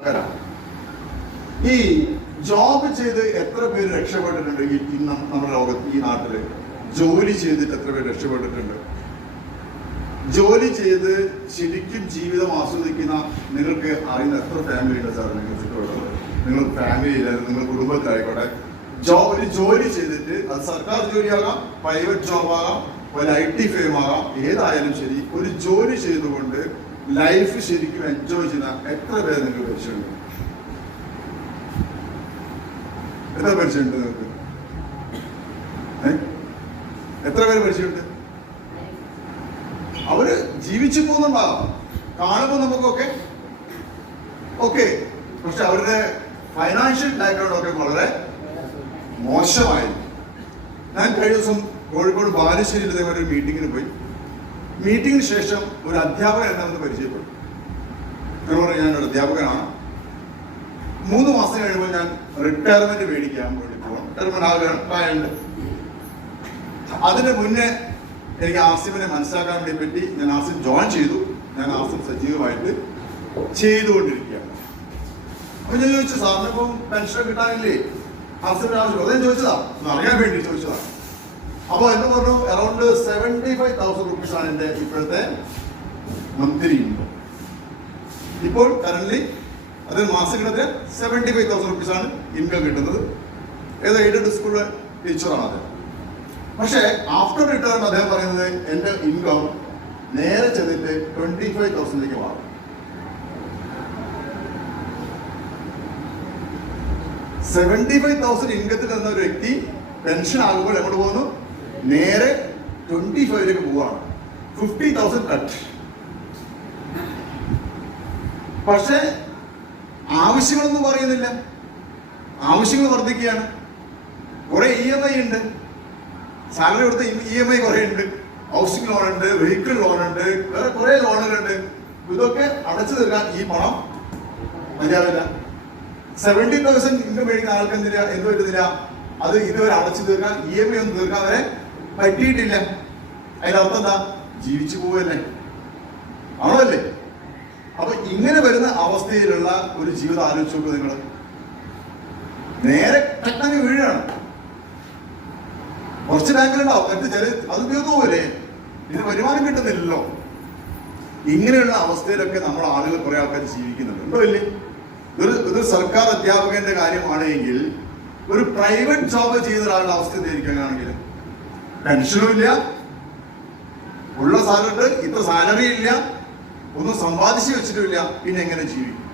ഈ ജോബ് ചെയ്ത് എത്ര പേര് രക്ഷപ്പെട്ടിട്ടുണ്ട് നമ്മുടെ ലോകത്ത്, ഈ നാട്ടില് ജോലി ചെയ്തിട്ട് എത്ര പേര് രക്ഷപ്പെട്ടിട്ടുണ്ട്? ജോലി ചെയ്ത് ശരിക്കും ജീവിതം ആസ്വദിക്കുന്ന നിങ്ങൾക്ക് അറിയുന്ന എത്ര ഫാമിലി ഉണ്ട് സാർ? നിങ്ങൾ ഫാമിലിയില്ല, നിങ്ങൾ കുടുംബത്തിലായിക്കോട്ടെ, ഒരു ജോലി ചെയ്തിട്ട് അത് സർക്കാർ ജോലിയാകാം, പ്രൈവറ്റ് ജോബാകാം, ഒരു IT ഫേം ആകാം, ഏതായാലും ശരി, ഒരു ജോലി ചെയ്തുകൊണ്ട് ലൈഫ് ശരിക്കും എൻജോയ് ചെയ്യുന്ന എത്ര പേര് നിങ്ങൾ പരിചയമുണ്ട്? എത്ര പരിചയമുണ്ട് നിങ്ങൾക്ക്? എത്ര പേര് പരിചയമുണ്ട്? അവര് ജീവിച്ചു പോകുന്നുണ്ടാകാം, കാണുമ്പോൾ നമുക്കൊക്കെ ഓക്കെ, പക്ഷെ അവരുടെ ഫൈനാൻഷ്യൽ ബാക്ക്ഗ്രൗണ്ട് ഒക്കെ വളരെ മോശമായിരുന്നു. ഞാൻ കഴിഞ്ഞ ദിവസം കോഴിക്കോട് ബാലുശ്ശേരിയിൽ ഇതേപോലെ ഒരു മീറ്റിങ്ങിന് പോയി. മീറ്റിങ്ങിന് ശേഷം ഒരു അധ്യാപകൻ എന്നെ ഒന്ന് പരിചയപ്പെട്ടു. എന്നോട് ഞാനൊരു അധ്യാപകനാണ്, 3 മാസം കഴിയുമ്പോൾ ഞാൻ റിട്ടയർമെന്റ് മേടിക്കാൻ വേണ്ടി പോകണം, റിട്ടയർമെന്റ് ആഗ്രഹമുണ്ട്. അതിന് മുന്നേ എനിക്ക് ആസിഫിനെ മനസ്സിലാക്കാൻ വേണ്ടി പറ്റി. ഞാൻ ആസിഫ് ജോയിൻ ചെയ്തു. ഞാൻ ആസിഫ് സജീവമായിട്ട് ചെയ്തുകൊണ്ടിരിക്കുകയാണ്. അപ്പൊ ഞാൻ ചോദിച്ചു, സാറിനിപ്പം പെൻഷൻ കിട്ടാനില്ലേ? ആസിഫിന് ആവശ്യം അതേ ചോദിച്ചതാ, അറിയാൻ വേണ്ടി ചോദിച്ചതാ. അപ്പൊ എന്ന് പറഞ്ഞു, അറൌണ്ട് 75,000 റുപ്പീസ് ആണ് എന്റെ ഇപ്പോഴത്തെ മന്ത്ലി ഇൻകം. ഇപ്പോൾ കറന്റ് അതിൽ മാസക്കിടത്തിൽ 75,000 റുപ്പീസ് ആണ് ഇൻകം കിട്ടുന്നത്. ഏതോ എയ്ഡഡ് സ്കൂളിലെ ടീച്ചറാണ് അത്. പക്ഷേ ആഫ്റ്റർ റിട്ടയർമെന്റ് അദ്ദേഹം പറയുന്നത് എന്റെ ഇൻകം നേരെ ചെന്നിട്ട് 25,000 മാറും. 75,000 ഇൻകത്തിൽ നിന്ന ഒരു വ്യക്തി പെൻഷൻ ആകുമ്പോൾ എങ്ങോട്ട് പോകുന്നു? നേരെ 25 പോവാണ്. 50,000 കട്ട്. പക്ഷെ ആവശ്യങ്ങളൊന്നും പറയുന്നില്ല, ആവശ്യങ്ങൾ വർദ്ധിക്കുകയാണ്. കുറെ EMI ഉണ്ട്, സാലറി കൊടുത്ത EMI കുറെ ഉണ്ട്, ഹൗസിംഗ് ലോൺ ഉണ്ട്, വെഹിക്കിൾ ലോൺ ഉണ്ട്, വേറെ കുറെ ലോണുകളുണ്ട്. ഇതൊക്കെ അടച്ചു തീർക്കാൻ ഈ പണം മതിയാവില്ല. 70,000 ഇൻകം മേടിക്കുന്ന ആൾക്ക് എന്ത് പറ്റുന്നില്ല? അത് ഇതുവരെ അടച്ചു തീർക്കാൻ, EMI ഒന്നും തീർക്കാൻ വരെ പറ്റിയിട്ടില്ല. അതിനർത്ഥം എന്താ? ജീവിച്ചു പോവല്ലേ, ആണല്ലേ? അപ്പൊ ഇങ്ങനെ വരുന്ന അവസ്ഥയിലുള്ള ഒരു ജീവിതം ആലോചിച്ച് നോക്കുക നിങ്ങൾ. നേരെ പെട്ടെന്ന് വീഴാണ്. കുറച്ച് ബാങ്കിലുണ്ടാവും, അത് തീർന്നു പോലെ, ഇതിന് വരുമാനം കിട്ടുന്നില്ലല്ലോ. ഇങ്ങനെയുള്ള അവസ്ഥയിലൊക്കെ നമ്മുടെ ആളുകൾ കുറെ ആൾക്കാർ ജീവിക്കുന്നുണ്ട്, ഉണ്ടോ ഇല്ലേ? ഒരു സർക്കാർ അധ്യാപകന്റെ കാര്യമാണെങ്കിൽ ഒരു പ്രൈവറ്റ് ജോബ് ചെയ്ത ഒരാളുടെ അവസ്ഥ എന്തായിരിക്കുകയാണെങ്കിൽ പെൻഷനും ഇല്ല, ഉള്ള സാലറി ഇത്ര സാലറി ഇല്ല, ഒന്നും സമ്പാദിച്ചു വെച്ചിട്ടുമില്ല, പിന്നെ എങ്ങനെ ജീവിക്കും?